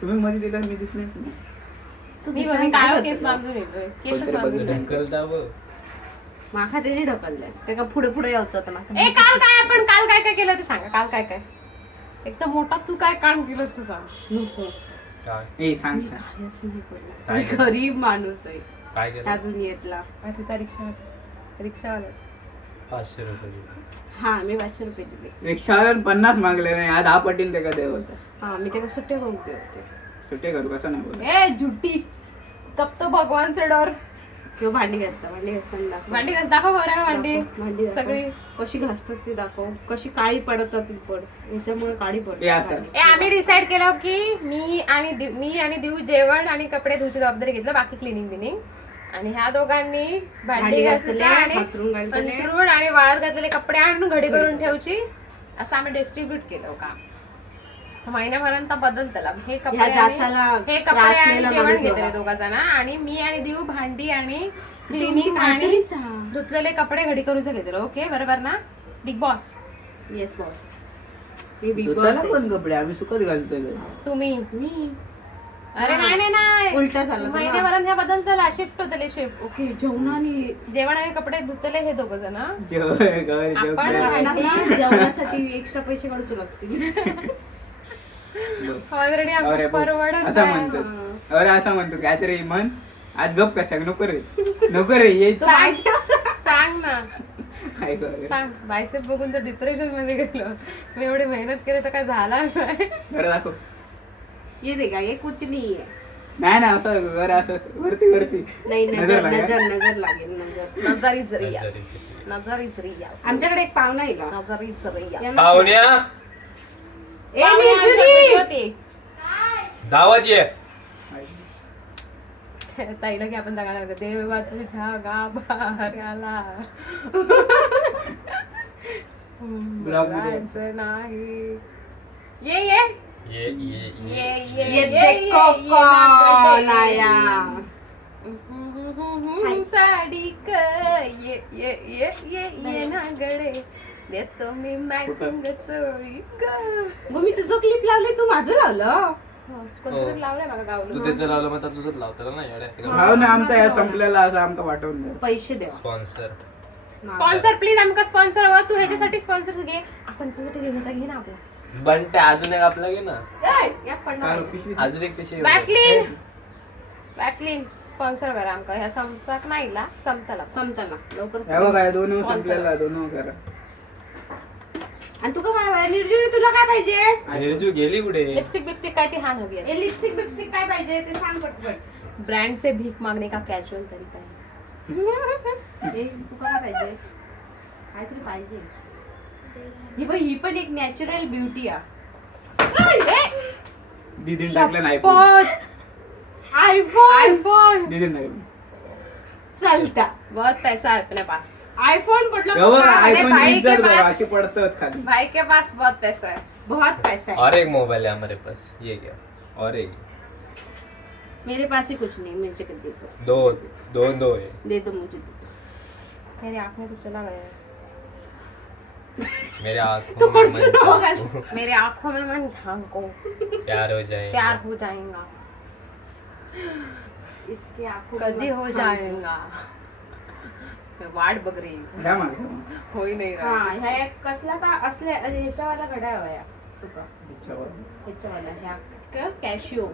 तुम्ही मध्ये दिला मी दिसले नाही. तुम्ही काय केस बांधून येतोय केसच बांधून ढकलता माखा त्याने ढकललंय ते का पुढे पुढे यायचं होतं माखा. ए काल काय आपण काल काय काय केलं ते सांगा. काल काय काय एकदम मोठा तू काय काम केलंस ते सांग. नको ए सांग सांग. काहीच नाही केलं. काय मी केलं? गरीब माणूस आहे काय त्या केलं? दुनियेतला. अरे त्या रिक्षावाला 500 रुपये दिले. हा मी 500 रुपये दिले. रिक्षावाल्याला 50 मागले नाही आज 10 पटीन ते का देव होता. हा मी त्याला सुट्टे करून ठेवते सुट्टे करू कसं नाही बोल. ए झुट्टी तब तो भगवान से डर. किंवा भांडी घासताना दाखव. भांडी घास दाखव बरं भांडी भांडी दाखव. सगळी कशी घासतात ती दाखव. कशी काळी पडतात ती पड याच्यामुळे काळी हे पडते. असं. ए आम्ही डिसाइड केलं की मी आणि दिव जेवण आणि कपडे धुची जबाबदारी घेतलं बाकी क्लिनिंग बिनिंग आणि ह्या दोघांनी भांडी भांडी घासले घासले, आणि अंथरूण घालतले. अंथरूण आणि वाळत घातलेले कपडे आणून घडी करून ठेवची असं आम्ही डिस्ट्रीब्यूट केलं का महिन्यापर्यंत बदलतला हे कपडे ह्या आणि- जाचाला हे कपडे त्रासलेला आणि जेवण माणूस घेतले बघा. दोघा जण आणि मी आणि दिव भांडी आणि तुमची क्लिनिंग आणि काहीतरीच हा. धुतलेले कपडे घडी करूच घेतलं. ओके बरोबर ना बिग बॉस येस बॉस. मी बिग बॉस धुताना आहे. कोण कपडे आम्ही सुकत घालतोय. तुम्ही मी अरे नाही उलटा झालं तुला. महिन्यापर्यंत ह्या बदलतला शिफ्ट होतले शिफ्ट ओके जेवणाने जेवण आणि कपडे धुतले हे दोघ जण जेवण आपण जेवणासाठी एक्स्ट्रा पैसे काढूच लागतील. ऑलरेडी अरे बघ, परवडत आता नाही. म्हणतो अरे असं म्हणतो काहीतरी म्हण आज गप कशा नको रे ये सांग ना ऐक अरे. सांग बायसेप बघून तर डिप्रेशन मध्ये गेलो. मी एवढी मेहनत केली तर काय झाला नाही. बरं दाखव. ये देगा ये कुछ नहीं है. नाही ना असं बरं असं वरती नाही नजर लागेल. नजर लागेल नजर. नजारी जरिया नजरेची. नजारी जरिया आमच्याकडे एक पाहुणा आहे का? नजारी जरिया यांना- पाहुण्या ए, निर्जुली! होती दावत ये. ताईला की आपण सांगायला लागतो देवा तुझ्या गाभाऱ्याला बोलायचं नाही. ये ये ये ये ये ये ये देखो कौन आया. साडी क ये ना गडे देतो मी मॅचिंग चोळी मग मी तुझं क्लिप लावले तू माझं लावलं. कोणतरी लावलंय मला तू गावलं त्याचं लावलं मग आता तुझंच लावतं ना एवढ्या. हो ना आमचा या संपलेला असं आमका पाठवून द्या. पैसे द्या. स्पॉन्सर. स्पॉन्सर प्लीज आमका स्पॉन्सर हवा. तू ह्याच्यासाठी स्पॉन्सर घे आपण तुझ्यासाठी घेण्याचा घे ना आपला बंटे अजून एक आपला घे ना. या पन्नास. काल पिशवी अजून एक पिशवी. वॅसलीन स्पॉन्सर करा आमका ह्या संपतात नाही ला संपताला संपताना लवकर हे बघा हे दोन Sponsors. संपलेला दोन करा. आणि तुका काय निर्जुली तुला काय पाहिजे? निर्जू गेली कुठे? लिपस्टिक बिपस्टिक काय ती हा हवी आहे. ए, लिपस्टिक बिपस्टिक काय पाहिजे ते सांग पटपट. ब्रँड से भीक मागणे का कॅज्युअल तरीका है. ए, तुका काय पाहिजे? काय तुला पाहिजे? ही पण एक नॅचरल ब्युटी आहे. दीदीन टाकलं नाही आयफोन. आईफोन दीदीन टाकलं. चलता बहुत पैसा है अपने पास. आईफोन पडलं हे बघा, का? आयफोन भाई के इंटर पास- अशी पडतात खाली. भाई के पास बहुत पैसा है. बहुत पैसा है. और एक मोबाइल है हमारे पास. ये क्या? और एक मेरे पास ही कुछ नहीं. मुझे कर दे दो. दो है. दे दो मुझे. दे दो. मेरी आँख में कुछ चला गया है. मेरे आँखों तू में कुछ मन ना होगा. झांको. मेरे आँखों में मन झांको प्यार हो जाए. प्यार हो जाएगा इसके आंखों कधी में हो छान. जाएगा. मैं वाट बघ रही हूँ. घ्या मला. हो ही नहीं हा रहा. ह्या एक कसला तर असल्या ह्याच्यावाला घड्याळ हवाया तुका. इच्छावर. ह्याच्यावाला ह्या कॅशिओ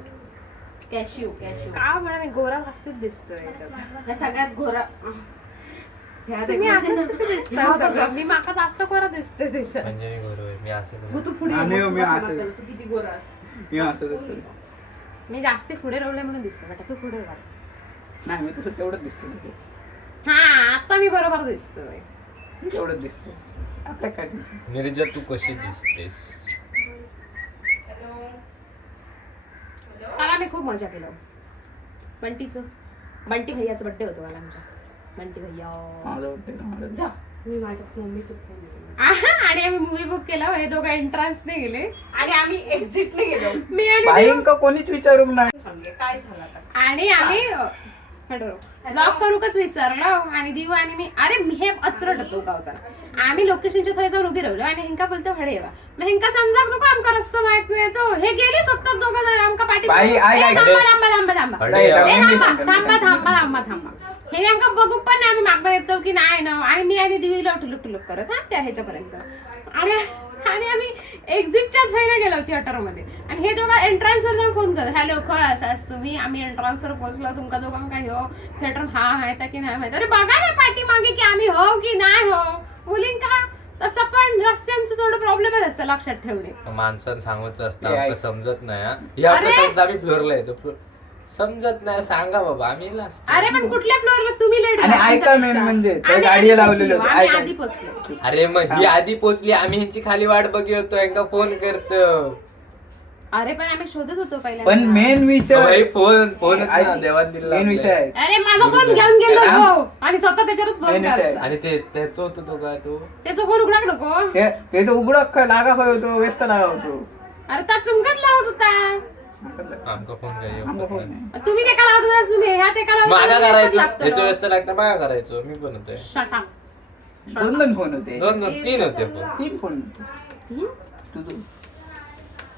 कॅशिओ कॅशिओ. का म्हणा मी गोरा जास्तीच दिसतोय याच्यात. ह्या सगळ्यात घोरा. ह्या तुम्ही देखो. असंच कसे ह्या दिसता बघा. सगळं. मी माका जास्त गोरा दिसते त्याच्यात. म्हणजे मी बरोबर मी असं तू पुढे हा, ये, मी- मग मी तुला असं- समजेल तू किती गोरा आहेस. मी असंच असतो. मी जास्ती पुढे रवले म्हणून दिसते बेटा. तू पुढे राह. नाही मी तसं तेवढंच दिसतो. हा आता मी बरोबर दिसतोय. मी तेवढंच दिसतो. आपल्या काय निर्जा तू कशी दिसतेस? काल आम्ही खूप मजा केलं. बंटी भैयाचा बर्थडे होतो काल आमच्या. बंटी भैया माझं वाटतंय ना, मला जा मी माझ्या मम्मीचं फोन घेऊन आहा, आणि आम्ही मूवी बुक केला. हे दोघं एंट्रन्सने गेले. आणि आम्ही एक्झिटने गेलो. मी आणि बाईंका कोणीच विचारू नाही. सांगे काय झालं आता. आणि आम्ही लॉक करूकच विसरलो. आणि दिव आणि मी अरे मी हे अचरट होतो गावचा. आम्ही लोकेशनच्या थंय जाऊन उभी राहिलो आणि हिंका बोलतो हडे येवा. मग हिंका समजा नको आमका रस्तो माहित नाही तो. हे गेले स्वतः दोघं जण आमका पाठी पाठी बाई, ए, आई, आई, थांबा. अरे, ए, यार. थांबा. हे नेमकं बघू पण आम्ही मागणं येतो की नाही ना, आणि मी आणि दिवीला टुलुक करत हा त्या ह्याच्यापर्यंत आणि आम्ही एक्झिटच्याच वेळेला गेलो थिएटरमध्ये, आणि हे दोघं एंट्रन्सवर जाऊन फोन करत, हॅलो खय असाच तुम्ही, आम्ही एंट्रन्सवर पोहोचलो, तुमका दोघांना काय हो थिएटर हा आहे की नाही माहिती. अरे बघा ना पाठीमागे की आम्ही हो की नाही हो. मुलींका तसं पण रस्त्यांचं थोडं प्रॉब्लेमच असतं लक्षात ठेवणे. माणसानं सांगायचं असतं, हे आमचं आहे. समजत नाही हा. या अरे. प्रसंगात आम्ही फ्लोअरला येतो, समजत नाही सांगा बाबा, आम्ही येला असतो. अरे पण कुठल्या फ्लोअरला तुम्ही लेट आणि ऐका मेन म्हणजे ते गाडी लावलेली होती. आम्ही ऐका. आधी पोचलो. अरे मग ही आधी पोचली, आम्ही ह्यांची खाली वाट बघी होतो, यांना फोन करतो. अरे पण आम्ही शोधत होतो पहिल्या. पण मेन विषय फोन ऐक, देवान दिला मेन विषय आहे अरे माझा फोन घेऊन गेलो हा? हो, आणि स्वतः त्याच्यावरच फोन मेन विषय आहे. करतो. आणि ते त्याचं होतं तो काय तो त्याचा फोन उघडा नको. ते तर उघड लागा होतो व्यस्त लागा होतो. अरे तर तुमकाच लावत होता. आमका फोन आमका फोन घ्यायला नाही. तुम्ही ते का लावत होता, तुम्ही ह्या ते का लावत मागा होता, करायचो, लागतो याचं ना. व्यस्त लागतं मागा करायचो, मी पण होते. Shut up. दोन फोन होते, 2-3 होते फोन. 3 फोन हम्म? तुझं.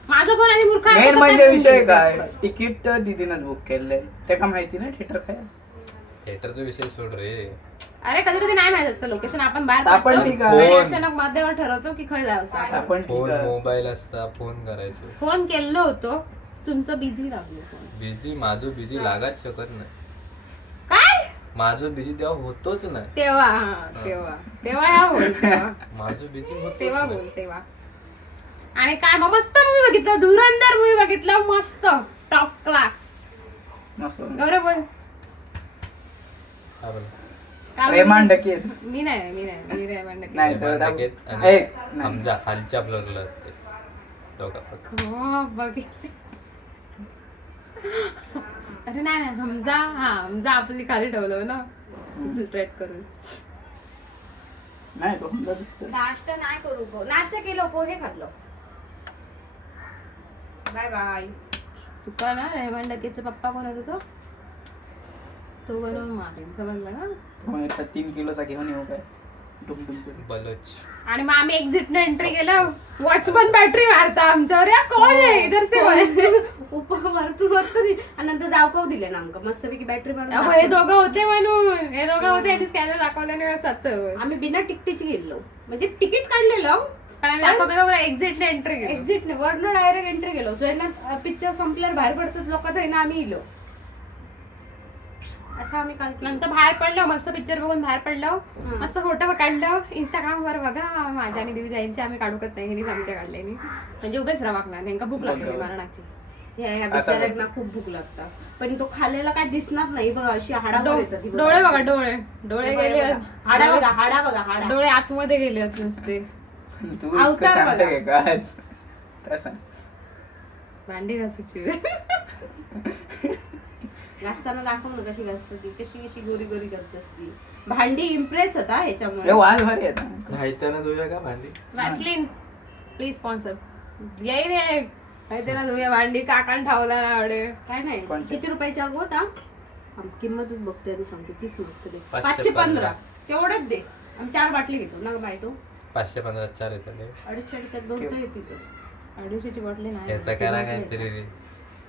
माझा फोन आधी मूर्ख आहे, मेन तसं म्हणजे काय विषय बोलू काय, नका. तिकीट दिदीनं बुक केलंय ते का माहिती ना थिएटर काय. थिएटरचा विषय सोड रे. अरे कधी कधी नाही माहित असतं लोकेशन, आपण बाहेर आपण पडतो ठीक आहे. आणि फोन. अचानक मध्यावर ठरवतो की खय जायचं. आपण ठीक फोन आहे. मोबाईल असता, फोन करायचो. फोन केलं होतं, तुमचं बिझी लागलं फोन. बिझी माझं बिझी लागाच शकत नाही. काय माझं बिझी तेव्हा होतोच नाही. तेव्हा ह्या बोल तेव्हा माझं बिझी होत तेव्हा बोल तेव्हा. आणि काय मग मस्त मूवी बघितलं, धुरंधर मूवी बघितलं, मस्त टॉप क्लास. मस्त. गौरव बोल. काय बोल? रेमान डकेत मी रेमंड नाही तर एक नाही. आमच्या खालच्या फ्लोअरला ते दोघं फक्त. बघितले. अरे नाही हमजा आपली खाली ठेवलं ना ट्रेट करून. नाही तो हमजा दिसतोय. नाश्ता नाही करू गो, नाश्ता केलो, पोहे खाल्लो. Bye bye. तुका ना रेमंड डकेचा पप्पा कोण होता तो बनवून मारेन, समजलं ना. मग एकदा 3 किलोचा घेऊन येऊ काय डुमडुम करून. बलोच. आणि मग आम्ही एक्झिट ने एंट्री केलं, वॉचमन बॅटरी मारता आमच्यावर, या कोण आहे इधर से वरतून वरतून आणि नंतर जावकाव दिले ना आमका मस्तपैकी बॅटरी मारून अहो, हे दाखवलं. दोघं होते म्हणून, हे दोघं होते आणि स्कॅनर दाखवल्याने असत. आम्ही बिना तिकीटची गेलो, म्हणजे तिकीट काढलेलं एक्झिट ने एंट्री केलं. एक्झिटने वरनं डायरेक्ट एंट्री गेलो. ज्यांना पिक्चर संपल्यावर बाहेर पडतात लोक, तर ना आम्ही इलो असं आम्ही काल केलं. नंतर बाहेर पडलो, मस्त पिक्चर बघून बाहेर पडलो, मस्त फोटो काढलं इंस्टाग्राम वर. बघा माझ्या आणि दिवी जाईंची आम्ही काढूकत नाही, हिनीच आमच्या काढलेली, म्हणजे उभेच राहणार नेमका भूक लागलेली मरणाची. ह्या बिचाऱ्यांना खूप भूक लागतात, पण तो खाल्लेला काय दिसणार नाही बघा, अशी हाडावर येतात ती बघा. डोळे बघा, डोळे गेले, हाडा बघा, हाडा बघा, हाडा. डोळे आतमध्ये गेले नसते. तू इतकं अवतार सांगते बघा. का काय आज? काय सांग. भांडी घासायची. घासताना दाखव ना कशी घासते ती, कशी कशी गोरी गोरी करत असती. भांडी इम्प्रेस होता हे ह्याच्यामुळे. वाल भारी येतात. धायताना धुया का भांडी? वॅसलीन प्लीज स्पॉन्सर येई रे, माहिती ना धुया भांडी काकान ठावला ना आवडे. काय नाही, कोणते? किती रुपयाचा होता किंमतच बघते आणि सांगते, तीच मागते दे. 515. 515 तेवढंच दे. आम्ही 4 बाटली घेतो ना बाय, तो 515 4 येतात. 250 2 तर येतील. 250ची बाटली नाही, याचा करा काहीतरी रे.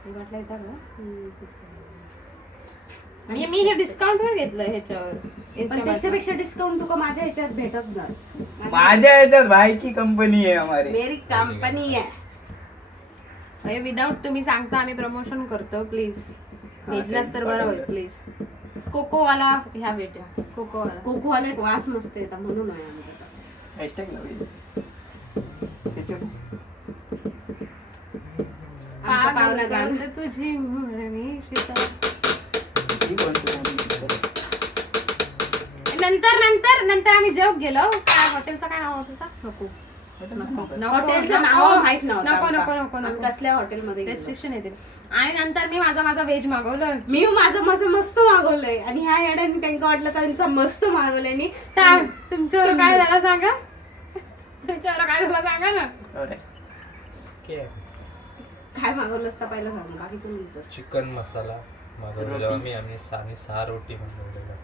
ही बाटला येतात का? मी हे डिस्काउंट वर घेतलं ह्याच्यावर. पण त्याच्यापेक्षा डिस्काउंट तुका माझ्या ह्याच्यात भेटत नाही. माझ्या याच्यात भाई की कंपनी आहे हमारी. मेरी कंपनी आहे. विदाऊट तुम्ही सांगता आम्ही प्रमोशन करतो, प्लीज भेटलास तर बरं होईल प्लीज. कोकोवाला ह्या भेटा, कोकोवाला. कोकोवाला एक वास मस्त येतात म्हणून आहे आम्ही त्याचा. हॅशटॅग लावली. त्याच्यावर आमचा पाहुणा पागल गाणं. करते तुझी मोरणी शिता. ही कोणती movie? नंतर आम्ही जेव गेलो. काय हॉटेलचं काय नाव होतं? नको हॉटेलचं नाव माहित नव्हतं नको आमका. नको नको आम्ही नको कसल्या हॉटेलमध्ये गेलो. रेस्ट्रिक्शन येते. आणि नंतर मी माझा व्हेज मागवलं. मी माझं मस्त मागवलंय आणि ह्या येड्याने त्यांना वाटलं त्यांचा मस्त मागवलंय आणि तुमच्यावर काय झालं सांगा, तुमच्यावर काय झालं सांगा ना. अरे, काय मागवलं असता पहिला सांग, बाकीचं नंतर. चिकन मसाला मागवलेला आम्ही आणि 6 रोटी मागवलेल्या.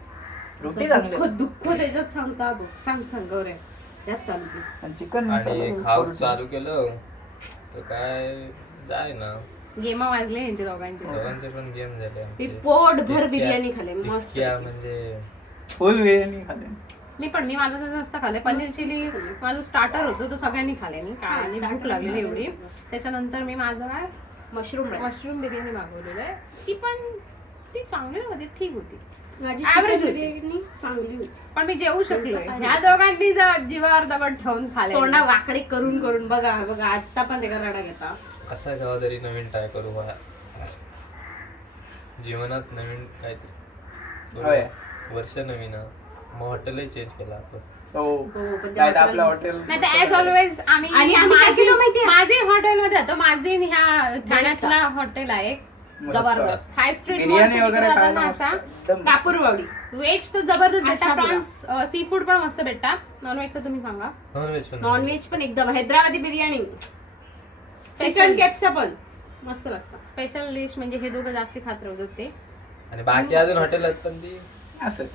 रोटी चांगली आहे. दुःख त्याच्यात सांगता बघ. सांग गौऱ्या, त्यात चालू दे. आणि चिकन आणि मसाला खाऊ करून चालू केलं तर काय जाय ना गेम वाजले यांच्या दोघांचे. दोघांचे पण गेम झाले मी आमचे. पोटभर बिर्याणी खाल्ली मस्त. इतक्या म्हणजे फुल बिर्याणी खाल्ली. मी माझं तर जास्त खाल्लंय. पनीर चिली माझं स्टार्टर होतं तो सगळ्यांनी खाल्ले. मी आणि भूक लागलेली एवढी. त्याच्यानंतर मी माझं काय मशरूम मशरूम बिर्याणी मागवलेलं आहे. ती चांगली होती, ठीक होती, माझी Average चिकन होती. बिर्याणी चांगली होती. पण मी जेवू शकलोय. ह्या दोघांनी जीवावर दगड ठेवून खाल्ले. तोंडा वाकडे करून करून बघा आता पण ते रडा घेता. कसा गावा तरी नवीन ट्राय करू बा जीवनात नवीन काहीतरी. होय. वर्ष नवीन हा. मग हॉटेलही चेंज केला आपण. हो पण काय ते आपलं हॉटेल नाही तर ऍज ऑलवेज आणि आम्ही काय केलं माहितीये? माझे हॉटेलमध्ये होतो. माझे ह्या ठाण्यातला हॉटेल आहे मस्त. जबरदस्त. हाय स्ट्रीट बिर्याणी वगैरे खायला मस्त. असा एकदम कापूरवाडी व्हेज तर जबरदस्त भेटता. अशा प्रॉन्स सी फूड पण मस्त भेटता. नॉनव्हेजचं तुम्ही सांगा. नॉनव्हेज पण नॉनव्हेज पण एकदम हैदराबादी बिर्याणी चिकन स्पेशल केप्सा पण मस्त लागतात. स्पेशल डिश म्हणजे हे दोघं जास्ती खात राहतात ते. आणि बाकी अजून हॉटेल आहेत पण ती असंच.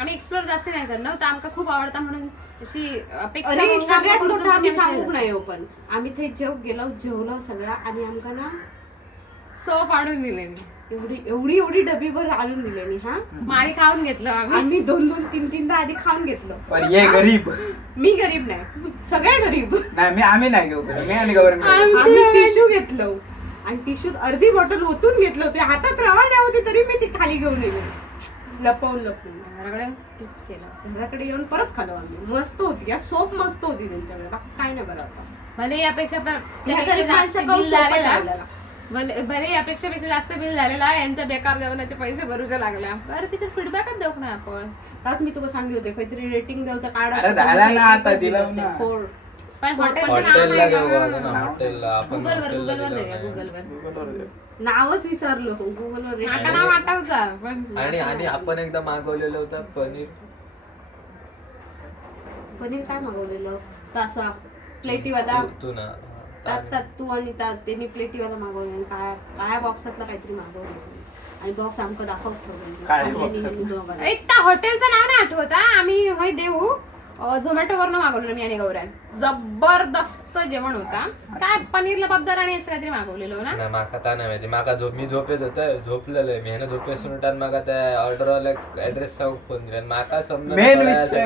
आम्ही एक्सप्लोर जास्त नाही करणार तर आमका खूप आवडता म्हणून अशी अपेक्षा अरे म्हणून सगळ्यात आमका मोठं आम्ही करून सांगूक नाही हो पण आम्ही ते जेवलो सगळा आणि आमका ना सोफ आणून दिले एवढी डबीभर आणून दिलेली हा. मारी खाऊन घेतलं आम्ही. आम्ही 2-2, 3-3दा आधी खाऊन घेतलं. पण ये गरीब मी गरीब नाही, सगळे गरीब. नाही आम्ही नाही घेऊ मी आणि गौरव आम्ही टिश्यू घेतलं आणि टिश्यूत अर्धी बॉटल ओतून घेतलं होते. हातात रवाना होती तरी मी ती खाली घेऊन गेलो लपवून. घराकडे tip केलं. घराकडे येऊन परत खालो आम्ही. मस्त होती या सोप मस्त होती त्यांच्याकडे. बाकी काय नाही बरं होता. भले यापेक्षा या गरीब माणसाकडून सोपच आवडला. भले यापेक्षा जास्त बिल झालेला यांचा बेकार जेवणाचे पैसे भरूचे लागल्या. बरं तिथे फीडबॅकच देऊ नाही आपण. त्यात मी तुला सांगितले होते काहीतरी रेटिंग द्यायचा कार्ड अरे झाला ना आता दिला ना. 4. पण हॉटेलचं नाव हॉटेलला नाही जाऊ का? आता ना हॉटेलला आपण गुगलवर हॉटेलला गुगलवर गेलो देऊया नाही. गुगलवर. नावच विसरलो गुगलवर. माका नाव आठवतं पण आणि आपण एकदा मागवलेलं होतं पनीर. पनीर काय मागवलेलं तसा प्लेटीवाला. तू ना त्यात तू आणि त्यांनी प्लेटीवाला मागवले. काळ्या बॉक्सातला काहीतरी मागवलं आणि बॉक्स आमचं दाखवत काळ्या ठेवलं. एक त्या हॉटेलचं नाव नाही आठवत हा. आम्ही होय देऊ झोमॅटोवरनं मागवलेलं मी आणि गौऱ्यान. जबरदस्त जेवण होता. काय पनीर लबाबदार आणि असं काहीतरी मागवलेलं ना. नाही माका ता नाही माहिती. माका मी झोपेत होतं झोपलेलं आहे मी ह्यानं झोपेसून उठान माका त्या ऑर्डरवाला ऍड्रेस सांगू फोन दिला माका समजा मेन विषय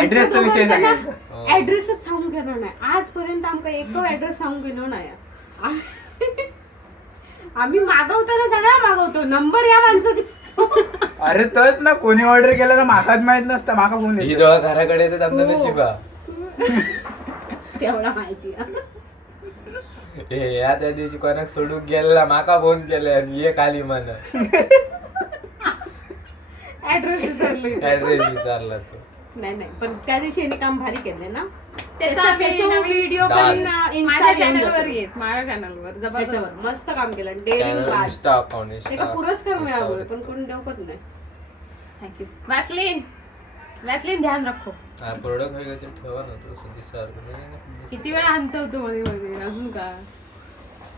ऍड्रेसचा विषय सांगितलं. ऍड्रेसच सांगून गेलो नाही आजपर्यंत. आमका एक ऍड्रेस सांगून गेलो नाही. आम्ही मागवताना सगळा मागवतो नंबर या माणसाचे. अरे तोच ना कोणी ऑर्डर केलं ना माकाच माहित नसतं. माका फोन ही येतो. दोघा घराकडे येतात आमचं नशिबा. तेवढा माहिती हे या त्या दिवशी कोणाक सोडून गेला माका फोन केले आणि ये खाली म्हण ऍड्रेस विसरले. ऍड्रेस विचारला तो. नाही पण त्या दिवशी यांनी काम भारी केले ना. त्याचा व्हिडिओ पण माझ्या चॅनलवर येत. माझ्या चॅनलवर जबरदस्त त्याच्यावर मस्त काम केलं. डेअरिंग Channel काज Insta account, ते Insta- पुरस्कार Insta मिळावे वर. पण कोणी देवकत नाही. थँक्यू. वॅसलीन ध्यान राखो. हा प्रोडक्ट वगैरे ते ठेवा ना तो दिसार. किती वेळा आणतो होतो मध्ये मध्ये अजून का.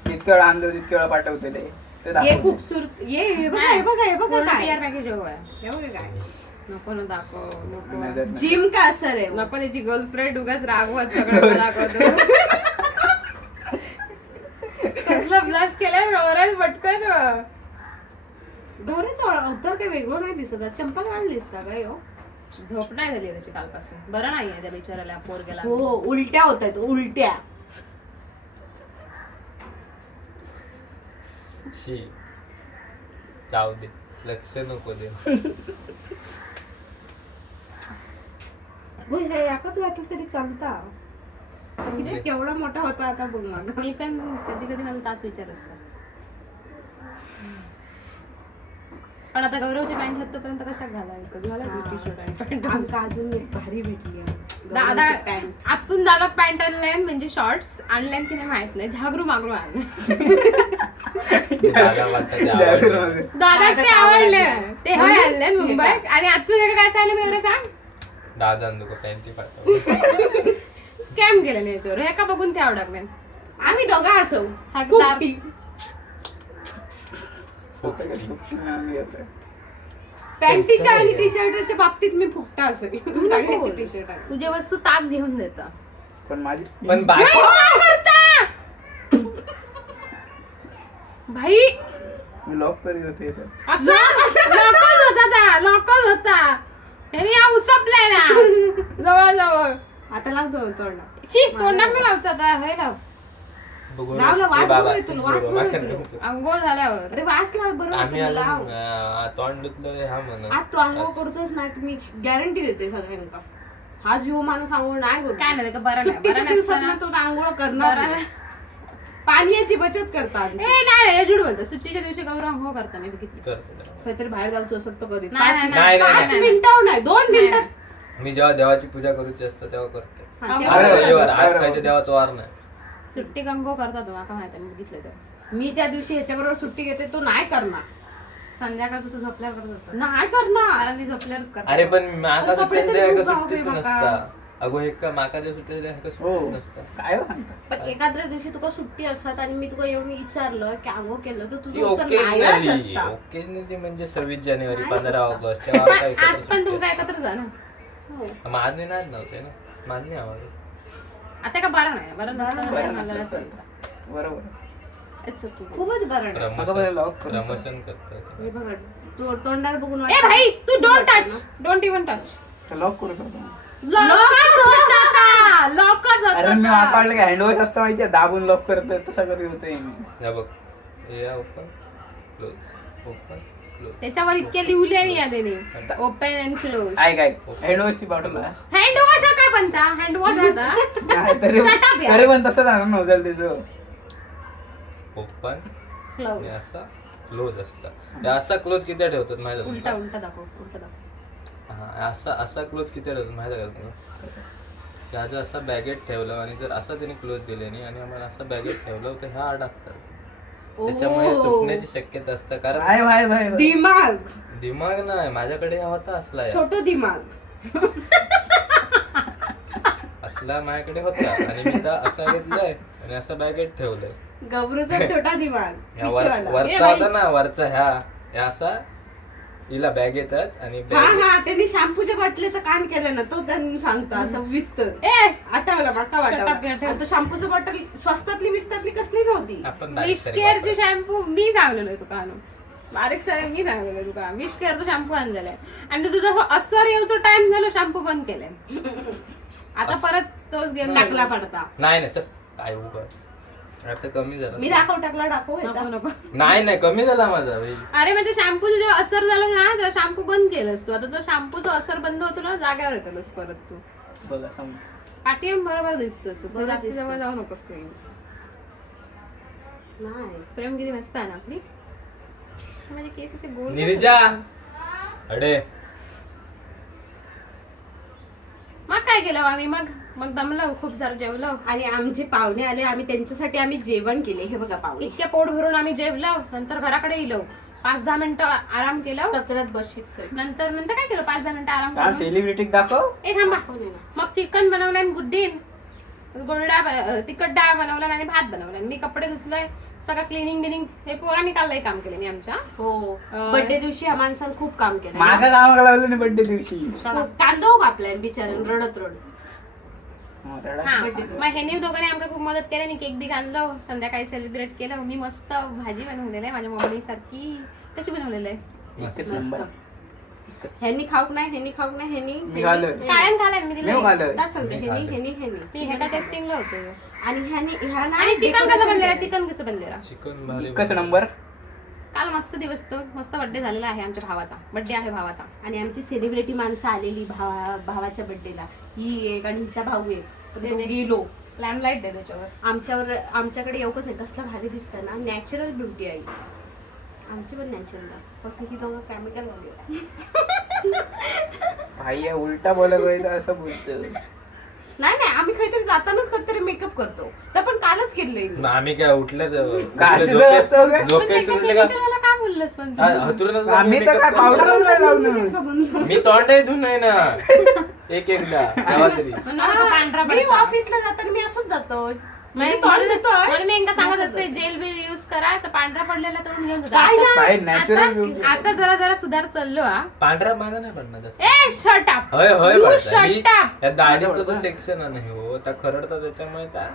जितक्या वेळा आणलं तितक्या वेळा पाठवते ते ये दाखव. खूपसूरत हे बघा काय PR पॅकेज हवं आहे. हे बघा काय नको ना दाखव नको. नजर नाही. जिम का असर आहे नको त्याची गर्लफ्रेंड उगाच रागवत सगळं दाखवतो. कसलं ब्लश केलंय रोरच पटकन. ढोरेचा अवतार काही वेगळं नाही दिसत. चंपा घाल दिसता काय हो. झोप नाही झाली त्याची कालपासून. बरं नाहीये त्या बिचाराला पोरगेला. हो उलट्या होत आहेत उलट्या. शी जाऊ दे लक्ष नको दे. हे एकच घातलं तरी चालता. किती केवढा मोठा होता आता बघ माग. मी पण कधी कधी मला ताच विचार असतात. पण आता गौरवची पॅन्ट होत तोपर्यंत कशा घालायला कधी घालायला टी शर्ट आणि पॅन्ट. आमका अजून एक भारी भेटली दादा पॅन्ट. आतून दादा पॅन्ट आणलाय म्हणजे शॉर्ट्स आणल्यान की नाही माहित नाही. झागरू मागरू आणलं. दादा वाटतं ते आवडलं. दादा ते आवडले ते होय आणले मुंबईत. आणि आतून हे काय सांगितलं मी एवढं सांग. दादा नको पॅन्टी पाठव. स्कॅम केलं नाही याच्यावर. हे का बघून ते आवडत नाही. आम्ही दोघा असो हा फुकटी. आम्ही येतोय. पॅन्टीच्या आणि टी शर्टच्या बाबतीत मी फुकटा असो. सगळ्यांची टी शर्ट आहे. तुझी वस्तू ताच घेऊन देता. पण माझी पण बाकी भाई मी लॉक करीत होते इथं. असं लॉकच होता त्या, लॉकच होता. ह्यानी हा उसपलाय ना जवळ जवळ. आता लागतो तोंडात. ची तोंडात नाही लावचा आता. हे लाव. बघू लाव, लाव, ए वास बाबा, बघू येतो, वास बरोबर, बघू माका येतो. नाही. अंघोळ झाल्यावर. अरे वास लाव बरोबर आम्ही तुम्ही लाव. तोंड धुतलं हा म्हणा आज तू अंघोळ करतोच नाही तर मी गॅरंटी देते सगळ्यांना. हा जीव माणूस अंघोळ नाही होत. काय नाही का बरं नाही सुट्टीच्या बरं दिवसात नसतं ना ना. तो अंघोळ करणार बरं नाही. नाही. पाण्याची बचत करतात ए नाही हे झूट बोलतो. सुट्टीच्या दिवशी गौरव अंघोळ करता नाही बघितली. करते जरा. काहीतरी बाहेर जाऊचं असं तर करीत. नाही, नाही, नाही, नाही, पाच नाही. मिनिटं नाही 2 मिनिटात. मी जेव्हा देवाची पूजा करूची असतं तेव्हा करते हा, अंघोळ तेव्हा- अरे, रविवार आज खायच्या देवाचा वार नाही सुट्टी अंघोळ करता तो माका माहिती आहे, मी बघितलं तर. मी ज्या दिवशी ह्याच्याबरोबर सुट्टी घेते तो नाही करणार. संध्याकाळ तू झोपल्यावर करत होता. नाही करणार. कारण मी झोपल्यावरच करते. अरे पण माका अरे, कपडे सुट्टीच तरी द्या का धुवून जाऊ दे सुट्टीच माका. नसता अगो एक का माकाच्या सुट्टीच द्या का हो सुट्टीच नसता काय म्हणता. पण एखाद्या दिवशी तुका सुट्टी असतात आणि मी तुका येऊन विचारलं की अंघोळ केलं तर ती तुझं उत्तर नाहीच ओकेजनली असतं. ओकेजनली म्हणजे 26 जानेवारी नाहीच 15 असतं. ऑगस्ट तेव्हा काय पण आज पण तुमका एकत्र जा ना. हो. मान्य नाही नव्हते ना मान्य आवाज आता का बरं नाही बरं नसतं बरं नाही नसतं मला चालतं. बरोबर. It's okay. खूपच बरं नाही. आता बरं lock करून प्रमोशन करतात हे बघा तोंडावर बघून ए वाटतं. भाई तू don't touch don't even touch. Lock करू शकतो. लॉकच होता. लॉकच अरे मी वापरलं की हँडवॉश असतं माहितीये दाबून लॉक करतोय तसं कधी होतंय मी. या बघ हे ओपन क्लोज ओपन क्लोज त्याच्यावर इतके लिहले नाही या त्याने ओपन अँड क्लोज. ऐक हँडवॉशची बॉटल हँड वॉश काय बनता हँड वॉश होता. तरी Shut up यार. तरी पण तसं जाणार नव्हतं त्याचं. ओपन क्लोज आणि असा क्लोज असता हे असा क्लोज किती ठेवतात माहिती आहे उलटा तुला? उलटा दाखव उलटा दाखव. हा असा असा क्लोज किती ठेवतात माहिती आहे का तुला ह्याचं असं बॅगेट ठेवलं आणि जर असं त्याने क्लोज दिले नाही आणि आम्हाला असं बॅगेट ठेवलं तर ह्या अडकतात त्याच्यामुळे ओह. तुटण्याची शक्यता असतं कारण भाई भाई भाई भाई. दिमाग दिमाग नाही माझ्याकडे होता असला यार. छोटो दिमाग. असला माझ्याकडे होता आणि मी तर असा घेतलाय आणि असं बॅगेट ठेवलंय गबरूचा छोटा दिमाग. ह्या पिचवाला. वरचा होता ना वरचा ह्या असा हिला बॅग येतच आणि हा bag हा त्यांनी शॅम्पूच्या बाटलीचं कान केलं ना तो त्यांनी सांगता असं विस्तर. ए आठवला माका Shut up, get वाटवला. out. आता शॅम्पूची बॉटल स्वस्तातली विस्तातली कसली नव्हती. आपण बारीक सारीक विशकेअरची वापरायचं. शॅम्पू मी सांगलेलो आहे तुका आणून बारीक सारे मी सांगलेलो आहे तुका विशकेअरचा शॅम्पू आणलेला आहे आणि तुझा असर येऊचा टाइम झालो शॅम्पू बंद केलाय. आता परत तोच गेम टाकला पडता. नाही नाही चल काय उगाच आता कमी झाला मी दाखव टाकला दाखव नको ह्याचा. नको. नाही कमी झाला माझा भाई अरे म्हणजे शॅम्पूचं जेव्हा असर झालं ना तेव्हा शॅम्पू बंद केलंस तू आता तो शॅम्पूचा असर बंद होतो ना जाग्यावर येतोस परत तू बघा समज. पाठीम बरोबर दिसतोस तू बरोबर जास्त दिसतो. जवळ जाऊ नकोस काही. नाही प्रेमगिरी मस्त आहे ना आपली माझे केस असे गोल निरजा अडे मग काय केलं आम्ही मग दमलो खूप सारं जेवलो आणि आमचे पाहुणे आले आम्ही त्यांच्यासाठी आम्ही जेवण केले. हे बघा पाहुणे इतक्या पोट भरून आम्ही जेवलो नंतर घराकडे येलो 5-10 मिनिटं आराम केलं कचऱ्यात बसशीत नंतर नंतर काय केलं 5-10 मिनिटं आराम काय केलं सेलिब्रिटी दाखव. ए थांबा दाखवले ना. मग चिकन बनवलं आणि गुड्डीन तिखट डाळ बनवलं आणि भात बनवलं आणि मी कपडे धुतलंय सगळं क्लिनिंग बिनिंग हे पोरांनी कालही काम केलं मी आमच्या हो बर्थडे दिवशी ह्या माणसानं खूप काम केलं. मागा कामाला लावलं नाही बर्थडे दिवशी. कांदो कापलाय बिचाऱ्यानं रडत हा, रडा. हा birthday दिवशी. मग ह्यांनी दोघांनी आमका खूप मदत केली आणि केक बी आणलो संध्याकाळी सेलिब्रेट केलं मी मस्त भाजी बनवलेली आहे माझ्या मम्मी सारखी कशी बनवलेलं आहे एकच मस्त. नंबर. ह्यांनी खाऊक नाही मी खाल्लोय. काळ्यान खाल्लं मी मी दिलं खाल्लोय. सांगते मी ह्यांनी खाल्लंय. ह्यांनी मी ह्याला टेस्टिंगला होतो आणि ह्या ना आणि चिकन कसं decoration बनलेला केलं. चिकन कसं बनलेला चिकन भारी एकच नंबर. काल मस्त दिवस तो मस्त बर्थडे झालेला आहे आमच्या भावाचा बर्थडे आहे भावाचा आणि आमची सेलिब्रिटी माणसं आलेली भावाच्या बर्थडेला ही एक आणि हिचा भाऊ आहे तर दे, तो दे. गेलो लॅम्पलाईट आहे त्याच्यावर आमच्याकडे येऊकच नाही कसला भारी दिसतं ना नॅचरल ब्युटी आहे आमची पण नॅचरल फक्त ही दोघं केमिकल वाले भाई हे उलटा बोलत होय असं बोलतो. नाही आम्ही काहीतरी जातानाच कधीतरी मेकअप करतो तर पण कालच केलंय मी. मग आम्ही काय उठले काय असं असतं काय? झोपेस उठले का काय बोललंस पण तू? हा, हतुरूनच आम्ही तर काय पावडर नाही लावलं. मी तोंडही धुवून नाही ना एकदा केव्हा तरी म्हणून असं पांढरा मी पडता. ऑफिसला जाताना मी असंच जातो म्हणजे तोंड धुतोय. म्हणून मी एकदा सांगत असते जेल बिल यूज करा तर पांढरा पडलेला तर घेऊन जा. काय नाही. भाई नॅचरल ब्युटी. आता जरा सुधार चाललो हा पांढरा माझा नाही पडणार जास्त. ए शट अप होय होय You पडतं. मी shut up. या दाढीचं जो सेक्शन आहे ना हो त्या खरडतं त्याच्यामुळे त्या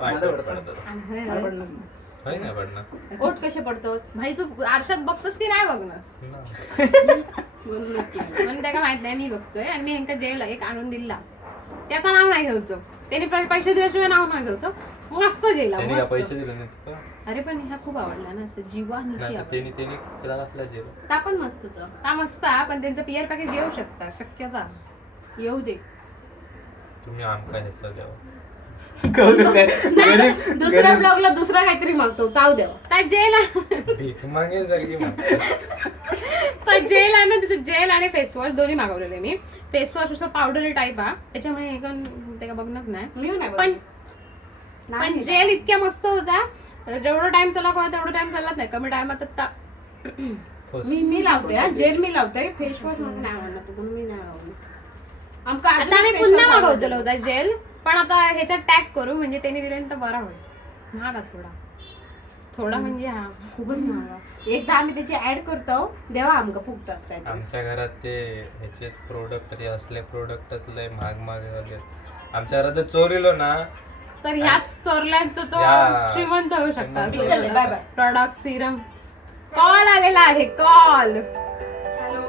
माझं वाईट पडतं. पडतं मला पडणार नाही. काही नाही पडणार. ओठ कसे पडतो भाई तू आरशात बघतोस की नाही बघणार नाही. म्हणून त्या का माहित नाही मी बघतोय आणि मी ह्यांका जेल एक आणून दिला त्याचं नाव नाही घ्यायचं त्याने पैसे दिल्याशिवाय नाव नाही घ्यायचं मस्त गेला त्यांनी का मस्त. पैसे दिले नाहीत का? अरे पण ह्या खूप आवडला ना असं जीवा नाही निशी तर आवडला. त्यांनी केला असला जेल. ता पण मस्तच हा मस्त हा, पण त्यांचं पिअर पॅकेज येऊ शकता शक्यता येऊ दे. तुम्ही आमका ह्याचा द्यावा. करू दे. दुसऱ्या ब्लॉगला दुसरा काहीतरी मागतो ताव द्यावा. काय जेल भीक मागे सारखी पण जेल आहे ना तिचं जेल आणि फेस वॉश दोन्ही मागवलेले मी. फेस वॉश असं पावडर टाईप हा त्याच्यामुळे हे कोण ते का बघणार नाही मी नाही पण बघत. पण जेल इतक्या मस्त होता जेवढा टाइम चालला तेवढा टाइम चाललाच नाही कमी टायमात आता मी लावते हा जेल मी लावते फेस वॉश मला नाही आवडणार तुला मी नाही आवडणार आमका आता आम्ही पुन्हा मागवलेला होता जेल पण आता ह्याच्यात टॅग करू म्हणजे त्यांनी दिल्यानंतर बरा होईल महागा थोडा म्हणजे हा खूपच महागा. एकदा आम्ही त्याची ऍड करतो देवा आमका फुकटात काय आमच्या घरात ते ह्याचेच प्रोडक्ट ते असले प्रोडक्टच लय महाग आले. आमच्या घरात जर चोरीलो ना तर ह्याच चोरल्यात तो या. श्रीमंत होऊ शकता चल, bye bye. Product serum call आलेला आहे कॉल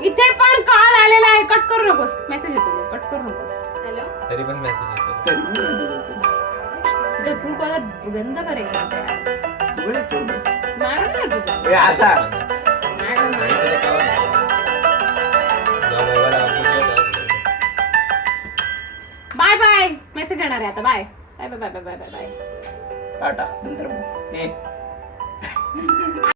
इथे पण कॉल आलेला आहे कट करू नकोस मेसेज येतो कट करू नकोस हॅलो तरी पण मेसेज येतो. तिथे ट्रू कॉलर बंद करायचं असा बाय बाय मेसेज येणार आहे आता bye bye bye bye bye bye bye टाटा नंतर